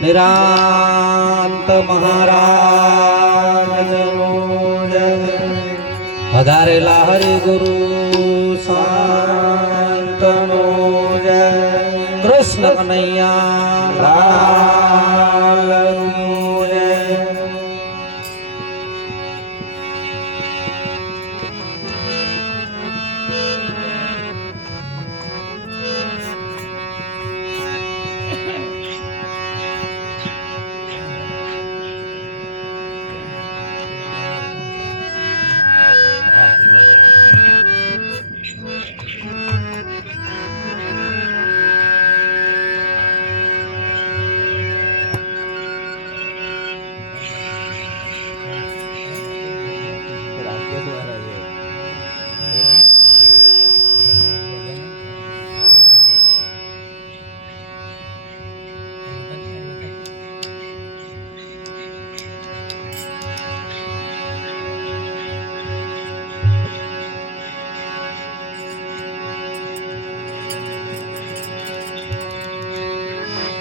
નિરાંત મહારાજનો જય. વધારેલા હરિ ગુરુ શાંતનો જય. કૃષ્ણ કનૈયા લાલનો જય.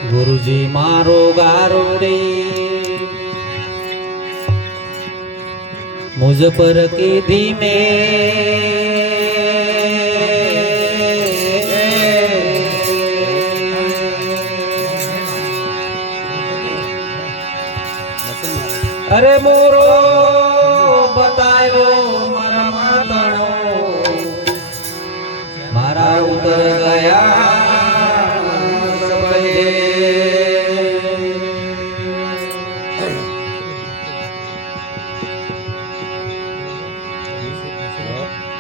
ગુરુજી મારો ગારો રે મુझ પર કીધી મેં અરે મોરો બતાવ્યો મારા માતણો મારા ઉતર ગયા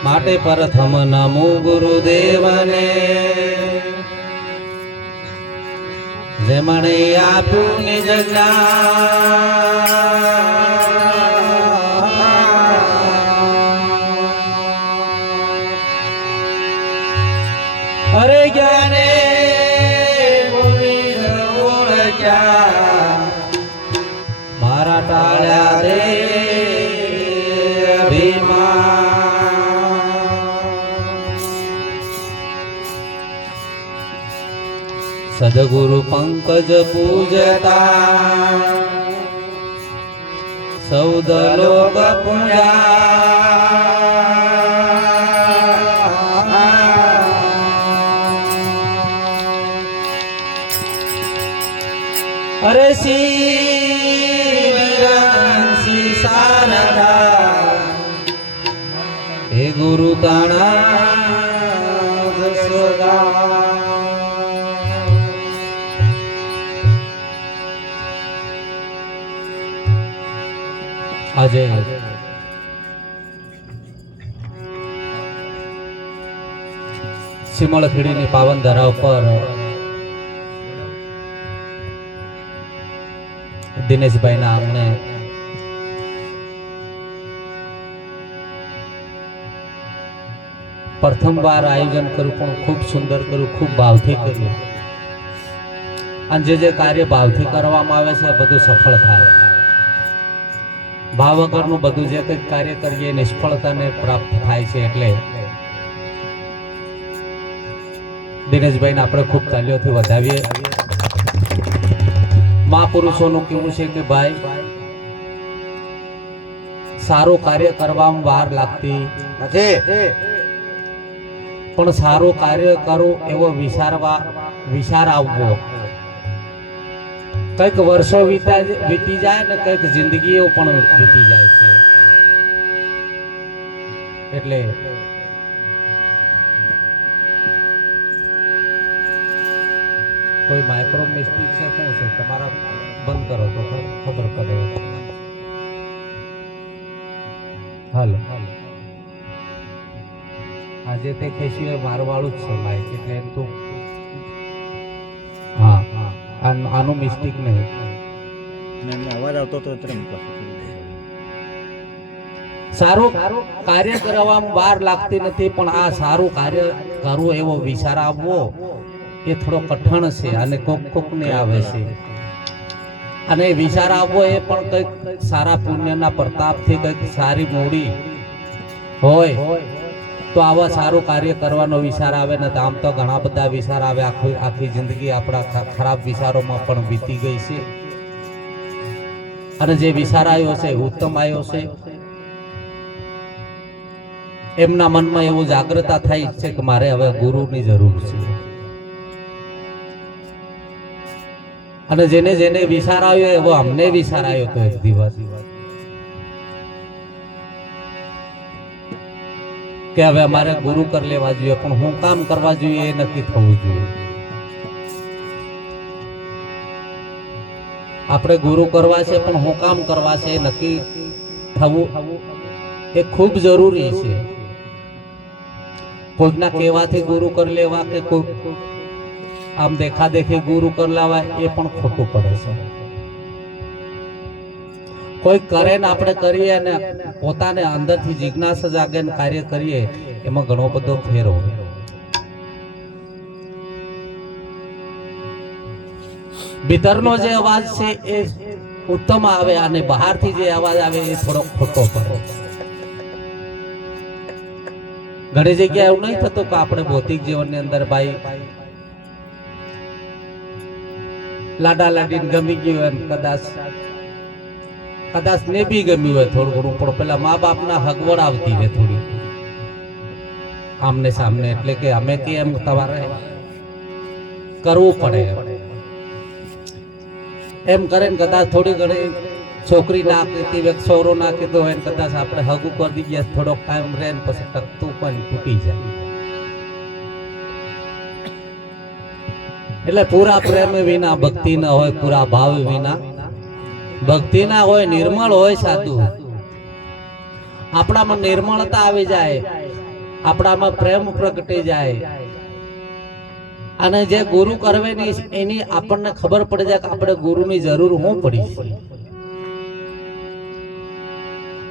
માટે પ્રથમ નમો ગુરુદેવને જેમણે આપ્યું નિજ જ્ઞાન અરે જ્ઞાને ઓળખ્યા મારા ટાળ્યા દે અભિમાન સદગુરુ પંકજ પૂજતા સૌદ લોક પૂજા અરે શ્રી શારદા હે ગુરુ તાણા સદા આજે સિમળખેડીની પાવન ધરા ઉપર દિનેશભાઈના અમને પ્રથમવાર આયોજન કર્યું પણ ખૂબ સુંદર કર્યું, ખૂબ ભાવથી કર્યું. અને જે કાર્ય ભાવથી કરવામાં આવે છે બધું સફળ થાય. ભાવ વગરનું બધું જે કંઈક કાર્ય કરીએ નિષ્ફળતાને પ્રાપ્ત થાય છે. એટલે દિનેશભાઈને આપણે ખૂબ તાલીઓથી વધાવીએ. મહાપુરુષોનું કેવું છે કે ભાઈ સારું કાર્ય કરવામાં વાર લાગતી નથી, પણ સારું કાર્ય કરવું એવો વિચાર આવવો. કઈક વર્ષો વીતી જાય ને કઈક જિંદગીઓ પણ વીતી જાય છે. એટલે કોઈ માઇક્રો મિસ્ટેક છે શું છે તમારા બંધ કરો તો ખબર પડે. હાલો આજે તે ખેસી મારવાળું જ છે માઇક, એટલે એમ તો હા આનું મિસ્ટેક નહીં. અવાજ આવતો તો સારું કાર્ય કરવામાં વાર લાગતી નથી, પણ આ સારું કાર્ય કરવું એવો વિચાર આવવો એ થોડો કઠણ છે અને કોક ને આવે છે. અને વિચાર આવવો એ પણ કંઈક સારા પુણ્યના પ્રતાપથી કંઈક સારી મૂડી હોય તો આવા સારું કાર્ય કરવાનો વિચાર આવે ને તો આમ તો ઘણા બધા વિચાર આવે, આખી જિંદગી આપણા ખરાબ વિચારોમાં પણ વીતી ગઈ છે. અને જે વિચાર આવ્યો છે ઉત્તમ આવ્યો છે. એમના મનમાં એવું જાગૃતતા થાય છે કે મારે હવે ગુરુની જરૂર છે. અને જેને જેને વિચાર આવ્યો એવો અમને વિચાર આવ્યો તો એક દિવસ કે હવે અમારે ગુરુ કરી લેવા જોઈએ, પણ હું કામ કરવા જોઈએ એ નક્કી થવું જોઈએ. આપણે ગુરુ કરવા છે પણ હું કામ કરવા છે એ નક્કી થવું એ ખૂબ જરૂરી છે. કોઈકના કહેવાથી ગુરુ કરી લેવા કે કોઈ આમ દેખાદેખી ગુરુ કરી લેવા એ પણ ખોટું પડે છે. કોઈ કરે ને આપણે કરીએ અને પોતાને અંદરથી જિજ્ઞાસા જાગે ને કાર્ય કરીએ એમાં ઘણો બધો ફેર હોય. ભીતરનો જે અવાજ છે એ ઉત્તમ આવે અને બહારથી જે અવાજ આવે એ થોડો ખોટો પડે. ઘણી જગ્યાએ એવું નહીં થતું કે આપણે ભૌતિક જીવનની અંદર ભાઈ લાડા લાડીને ગમી ગયું હોય, કદાચ ને બી ગમ્યું હોય થોડું ઘણું, પણ પેલા મા બાપના હગવડ આવતી હોય થોડી આમને સામને, એટલે કે અમે કે એમ તમારે કરવું પડે એમ કરે ને કદાચ થોડી ઘણી છોકરી ના કીધી હોય, છોરો ના કીધો હોય, કદાચ આપણે હગું કરી દઈએ થોડોક ટાઈમ રહે ને પછી ટકતું પણ તૂટી જાય. એટલે પૂરા પ્રેમ વિના ભક્તિ ના હોય, પૂરા ભાવ વિના ભક્તિ ના હોય, નિર્મળ હોય સાધુ. આપણામાં નિર્મળતા આવી જાય, આપણામાં પ્રેમ પ્રગટી જાય અને જે ગુરુ કરવે ની એની આપણને ખબર પડી જાય કે આપણે ગુરુની જરૂર હું પડી છે.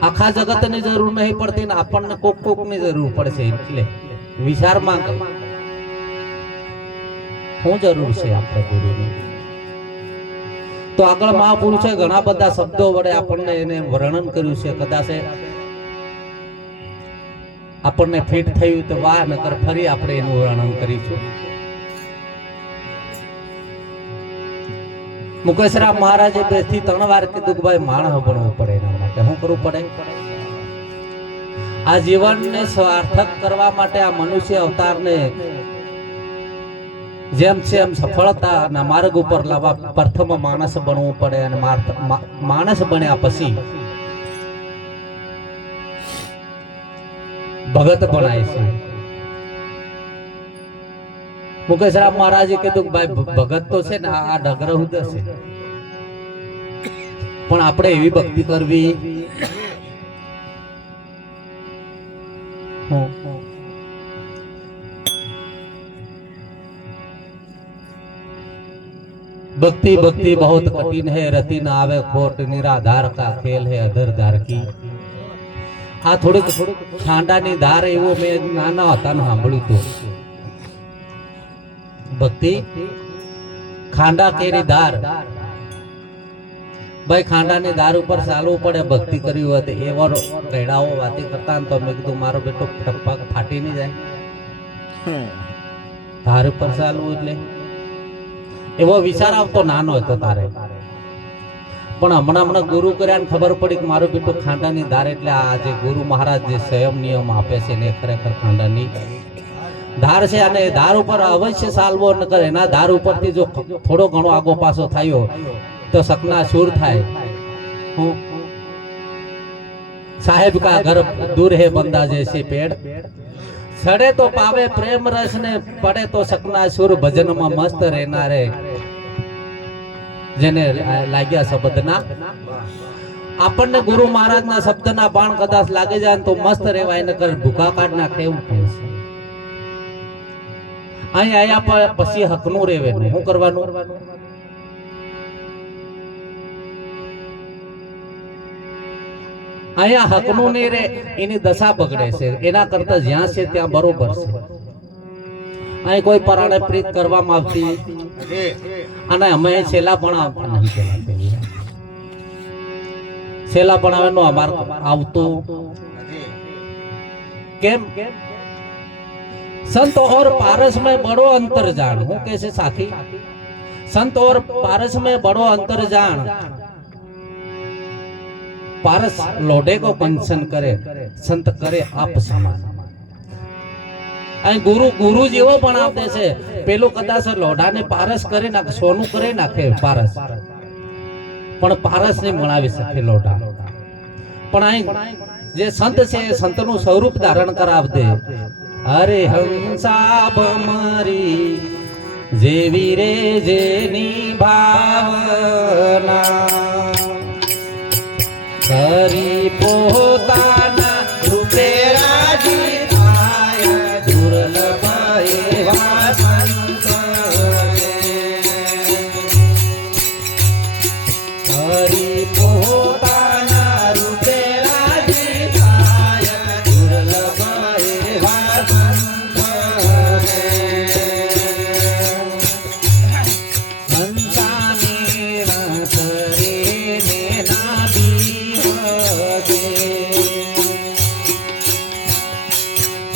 આખા જગતની જરૂર નહીં પડતી ને આપણને કોક ની જરૂર પડશે. એટલે વિચારમાં શું જરૂર છે આપણે ગુરુની? તો આગળ મહાપુરુષે ઘણા બધા શબ્દો વડે આપણને એને વર્ણન કર્યું છે. કદાચ આપણને ફિટ થયું તો વાહ, નકર ફરી આપણે એનું વર્ણન કરીશું. મુકેશરામ મહારાજે 2 થી 3 વાર કીધું કે ભાઈ માણસ બનવું પડે. એના માટે શું કરવું પડે? આ જીવનને સાર્થક કરવા માટે આ મનુષ્ય અવતારને જેમ છે એમ સફળતાના માર્ગ ઉપર લાવવા પ્રથમ માણસ બનવું પડે. અને માણસ બન્યા પછી ભગત બનાય છે. મુકેશરામ મહારાજે કીધું કે ભાઈ ભગત તો છે ને આ ડગર ઉદય છે, પણ આપણે એવી ભક્તિ કરવી भक्ति भक्ति बहुत कठिन है, रति न आवे खोट, निराधार का खेल है अधर धार की. आ થોડીક ખાંડાની ધાર એવો મેં નાના હતા ને સાંભળ્યું હતું. ભક્તિ ખાંડા કેરી ધાર. ભાઈ ખાંડાની ધાર ઉપર ચાલવું પડે ભક્તિ કરવી હોય તો. એવા રેડાઓ વાતી કરતા ને તો મેં કીધું મારો બેટો ટપ્પા ફાટી નહીં જાય. ધાર ઉપર ચાલવું એટલે એવો વિચાર આવતો નાનો હતો તારે. પણ હમણાં ગુરુ કર્યા ને ખબર પડી કે મારું બેટું ખાંડાની ધાર એટલે આ જે ગુરુ મહારાજ જે સંયમ નિયમ આપે છે ને ખરેખર ખાંડાની ધાર છે. અને ધાર ઉપર અવશ્ય ચાલવો ન કરે. એના ધાર ઉપરથી જો થોડો ઘણો આગો પાછો થયો તો સપના સૂર થાય. સાહેબ કા ઘર દૂર હે બંદા જૈસે પેડ, સડે તો પાવે પ્રેમ રસ ને પડે તો સપના સૂર. ભજનમાં મસ્ત રહેનારે જેને લાગ્યા શબ્દના, આપણને ગુરુ મહારાજના શબ્દના બાણ કદાચ લાગી જાય તો મસ્ત રહેવાય, ન કરે ભૂખા કાઢ નાખે એવું કહે છે. અહીં આયા પછી હકનું રહેવાનું. શું કરવાનું? અહીંયા હકનું નહીં રે, એની દશા બગડે છે. એના કરતા જ્યાં છે ત્યાં બરોબર છે. અહીં કોઈ પરાણે પ્રીત કરવામાં આવતી અને અમે છેલ્લા પણ છેલ્લા ભણાવેનું અમારે આવતું. કેમ? संत और पारस में बड़ो अंतर जान। हूँ कैसे साखी? संत और पारस में बड़ो अंतर जान। पारस लोडे को कंचन करे, संत करे आप समान। गुरु गुरु जेवो पण आप दे छे। पेलो कदाच लोढाने पारस करे नाखे, सोનું करे नाखे पारस, पण पारस ने मणावी सके लोढा। पण आई जे संत छे संतનું સ્વરૂપ ધારણ કરાવ દે। અરે હંસા ભમરી જેવી રે જેની ભાવના કરી પોતાના રૂપે રાજી થાય। દુર્લભ એવા સંત કરી પોતાના રૂપે રાજી થાય। દુર્લભ એવા સંત હંસા મેળા કરીને નાભી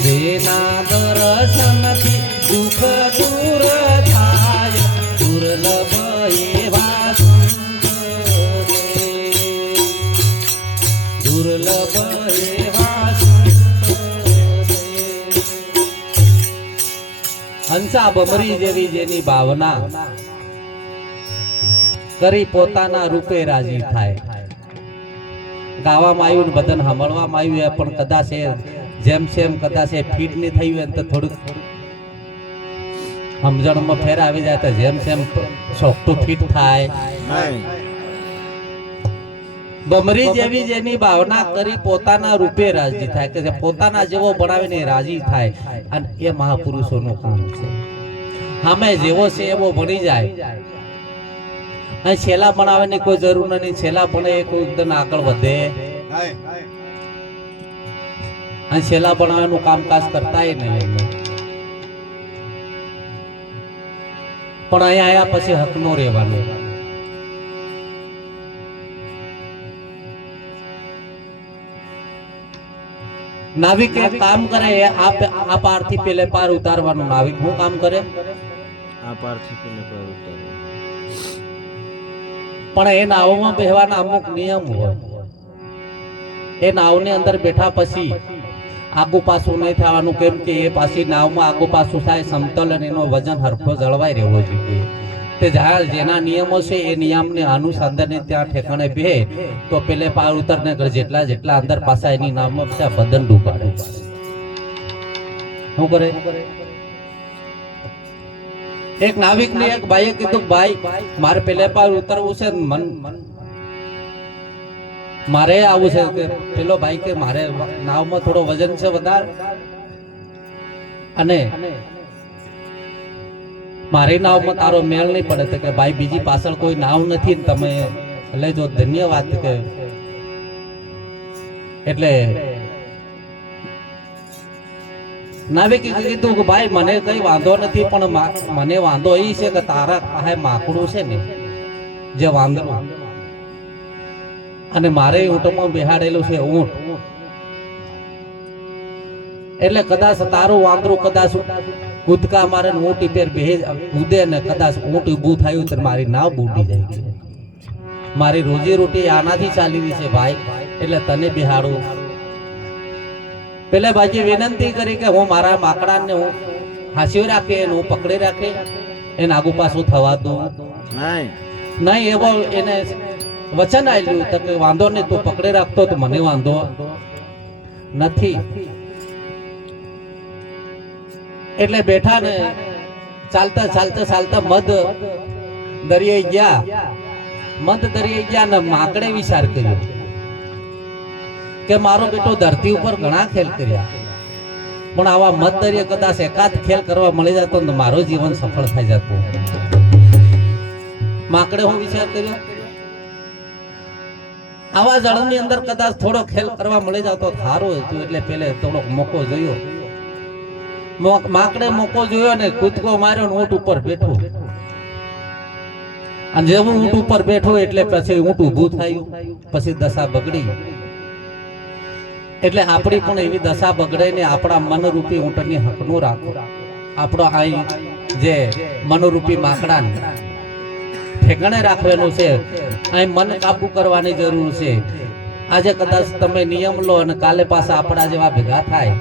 જેના દર્શનથી દુઃખ દૂર થાય। દુર્લભ એવા સંત દુર્લભ એવા સંત। હંસા ભમરી જેવી જેની ભાવના કરી પોતાના રૂપે રાજી થાય। ગાવામાં આવ્યું ને બધાને સાંભળવામાં આવ્યું પણ કદાચ એ જેમ સેમ કદાચ એ ફીટ નહીં થયું હોય તો થોડુંક સમજણમાં ફેર આવી જાય તો જેમ સેમ સોફ્ટું ફીટ થાય। ભમરી જેવી જેની ભાવના કરી પોતાના રૂપે રાજી થાય, કે પોતાના જેવો બનાવીને રાજી થાય। અને એ મહાપુરુષોનું કામ છે। સામે જેવો છે એવો બની જાય। અને છેલ્લા બનાવવાની કોઈ જરૂર નથી। છેલ્લા બને એ કોઈ એકદમ આગળ વધે અને છેલ્લા બનાવવાનું કામકાજ કરતાય નહીં। પણ અહીંયા આયા પછી હકનો રહેવાનું। નાવિક એક કામ કરે, આ પારથી પેલે પાર ઉતારવાનું। નાવિક શું કામ કરે? આ પારથી પેલે પાર ઉતારવાનું। પણ એ નાવમાં બેહવાના અમુક નિયમ હોય। એ નાવની અંદર બેઠા પછી આગુ પાછું નહીં થવાનું, કેમ કે એ પાછી નાવમાં આગુ પાછું થાય સમતલ અને એનો વજન હરખો જળવાઈ રહેવો જોઈએ। તે જેના નિયમો છે એ નિયમને અનુસંધાને ત્યાં ઠેકાણે બે તો પેલે પાર ઉતરને જેટલા જેટલા અંદર પાછા એની નામમાં બદન ડૂબાડે। શું કરે? એક નાવિક ને એક ભાઈએ કીધું, ભાઈ મારે પેલે પાર ઉતરવું છે, મારે આવું છે। કે પેલો ભાઈ કે મારે નાવમાં થોડો વજન છે વધારે, અને મારી નાવમાં તારો મેળ નહીં પડે। તો કે ભાઈ બીજી પાછળ કોઈ નાવ નથી ને તમે લેજો, ધન્યવાદ। કે એટલે નાવિકે કીધું કે ભાઈ મને કઈ વાંધો નથી, પણ મને વાંધો એ છે કે તારા પાસે માકડું છે ને જે વાંદરું, અને મારે ઊંટમાં બેહાડેલું છે ઊંટ, એટલે કદાચ તારું વાંદરું કદાચ કૂદકા મારે ઊંટ પેર બે કૂદે ને કદાચ ઊંટ ઊભું થયું તો મારી નાવ બુડી જાય। મારી રોજી રોટી આનાથી ચાલી રહી છે ભાઈ, એટલે તને બેહાડું। પેલા ભાઈએ વિનંતી કરી કે હું મારા માકડાને હું હાંસી રાખે, હું પકડી રાખે, એને આગુ પાછું થવા દઉં નહીં। એવો એને વચન આપ્યું તો કે વાંધો નહીં, તું પકડી રાખતો તો મને વાંધો નથી। એટલે બેઠા ને ચાલતા ચાલતા ચાલતા મધ દરિયાઈ ગયા। મધ દરિયાઈ ગયા ને માકડે વિચાર કર્યો કે મારો બેટો ધરતી ઉપર ઘણા ખેલ કર્યા, પણ આવા મધ દરિયા કદાચ એકાદ ખેલ કરવા મળી જતો તો મારો જીવન સફળ થઈ જતું। માકડે હું વિચાર કર્યો, આવા જળની અંદર કદાચ થોડો ખેલ કરવા મળી જતો સારું હતું। એટલે પેલે થોડોક મોકો જોયો, માકડે મોકો જોયો ને કૂદકો માર્યો, ઊંટ ઉપર બેઠો। અને જેવું ઊંટ ઉપર બેઠો એટલે પછી ઊંટ ઊભું થયું, પછી દશા બગડી। એટલે આપણી પણ એવી દશા બગડે ને આપણા મનરૂપી ઊંટની હકનું રાખો. આપણો અહીં જે મનોરૂપી માકડાને ઠેકાણે રાખવાનું છે. અહીં મન કાબુ કરવાની જરૂર છે. આજે કદાચ તમે નિયમ લો અને કાલે પાછા આપણા જેવા ભેગા થાય.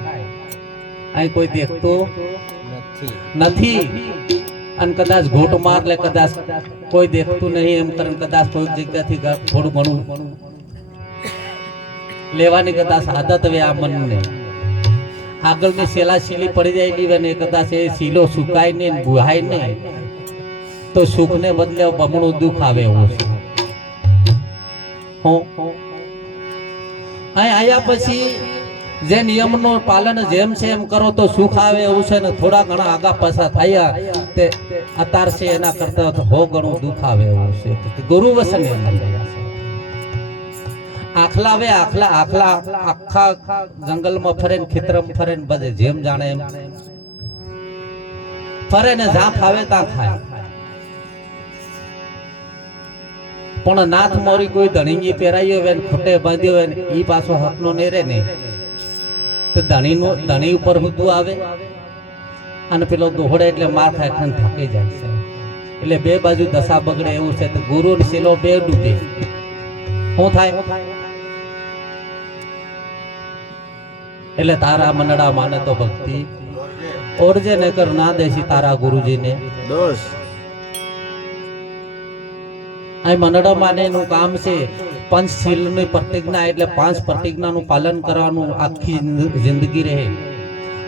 અહીં કોઈ દેખતું નથી અને કદાચ ઘોટ માર લે, કદાચ કોઈ દેખતું નહીં એમ કરીને કદાચ કોઈ જગ્યાથી થોડું ઘણું લેવાની કદાચ આદત વે આ મનને. આગળની સેલા સીલી પડી જાય ને કદાચ એ સીલો સુકાય નહીં ને ગુહાય નહીં તો સુખને બદલે બમણું દુઃખ આવે એવું છે. અહીં આયા પછી જે નિયમનું પાલન જેમ છે એમ કરો તો સુખ આવે એવું છે ને થોડા ઘણા આગા પાછા થયા તે અતાર છે એના કરતા તો હો ઘણું દુઃખ આવે એવું છે. ગુરુ વસન આખલા વે આખલા આખલા આખા જંગલમાં ફરે ને ખેતરમાં ફરે ને બધે જેમ જાણે એમ ફરે ને જ્યાં ફાવે ત્યાં ખાય. પણ નાથ મોરી કોઈ ધણીજી પહેરાઈ હોય ને ખૂટે બાંધ્યો હોય ને ઈ પાછો હકનો નહીં રહે ને તો ધણી ઉપર હુતું આવે અને પેલો દોહડે એટલે માર ખાય ખાને થાકી જાય છે. એટલે બે બાજુ દશા બગડે એવું છે. તો ગુરુ ને શીલો બે ડૂબે. શું થાય? એટલે તારા મનડા માને તો ભક્તિ ઓરજે ને કર ના દેશી તારા ગુરુજીને દોષ. આ મનડા માને નું કામ છે પંચશીલની પ્રતિજ્ઞા એટલે 5 પ્રતિજ્ઞાનું પાલન કરવાનું આખી જિંદગી રહે.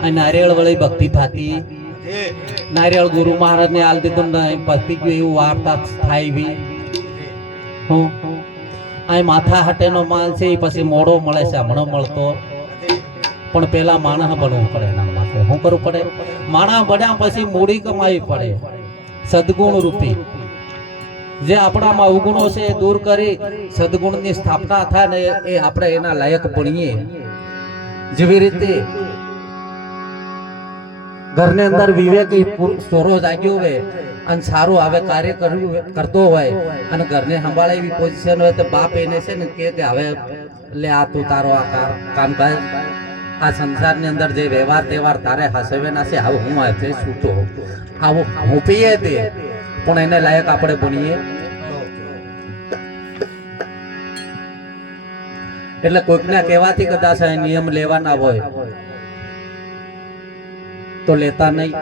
આ નારિયેળ વળી ભક્તિ થતી. નારિયેળ ગુરુ મહારાજ ને આલ દીધું ને પતી ગયું એવું વાર્તા થાય એવી. આ માથા હટેનો માલ છે એ પછી મોડો મળે છે, હમણો મળતો. પણ પેલા માણસ બનવું પડે એના માટે. શું કરવું પડે? માણસ બન્યા પછી મૂડી કમાવી પડે સદગુણ રૂપી. જે આપણામાં અવગુણો છે એ દૂર કરી સદગુણની સ્થાપના થાય ને એ આપણે એના લાયક બનીએ. જેવી રીતે ઘરની અંદર વિવેકી સોરો જાગ્યો હોય અને સારું આવે કાર્ય કરતો હોય અને ઘરને સંભાળે એવી પોઝિશન હોય તો બાપ એને છે ને કે હવે લે આ તું તારો આ કામકાજ આ સંસારની અંદર જે વ્યવહાર તહેવાર તારે હસવેના છે આવું હું આજે છૂટો આવું હું પીએ તે પણ એને લાયક આપણે બનીએ. એટલે કોઈકના કહેવાથી કદાચ નિયમ લેવાના હોય તો લેતા નહીં.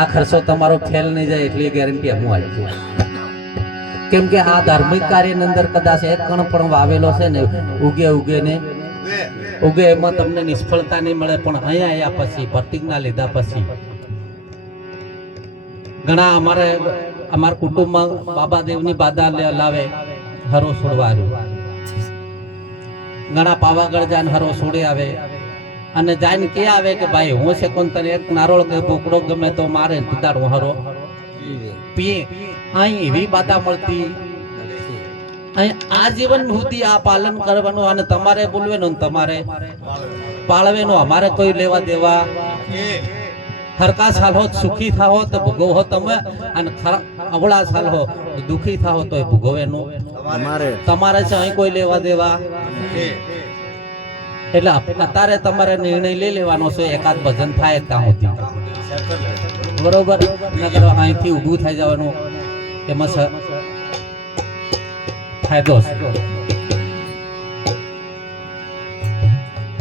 આ ખર્ચો તમારો ફેલ નહીં જાય એટલી ગેરંટી હું આપું. કેમ કે આ ધાર્મિક કાર્યની અંદર કદાચ એક કણ પણ વાવેલો છે ને ઉગે એમાં તમને નિષ્ફળતા નહીં મળે. પણ અહીંયા આવ્યા પછી પ્રતિજ્ઞા લીધા પછી ઘણા અમારા કુટુંબમાં બાબા દેવની બાધા લાવે હરો છોડવાનું. ઘણા પાવાગઢ જાય હરો છોડી આવે અને જાઈને કે આવે કે ભાઈ હું છે કોણ તને એક નારોળ કે બોકડો ગમે તો મારે પિતાડ હું હરો પીએ. અહીં એવી બાધા મળતી. અહીં આજીવન સુધી આ પાલન કરવાનું અને તમારે બોલવાનું તમારે પાળવાનું. અમારે કોઈ લેવા દેવા હરકા સાલ હો સુખી થાઓ તો ભોગવો તમે અને અવળા સાલ હો દુખી થાઓ તો ભોગવેનું તમારે છે. અહીં કોઈ લેવા દેવા. એટલે અત્યારે તમારે નિર્ણય લઈ લેવાનો છે. એકાદ ભજન થાય ત્યાં સુધી બરોબર. નકર અહીંથી ઊભું થઈ જવાનું એમાં ફાયદો છે.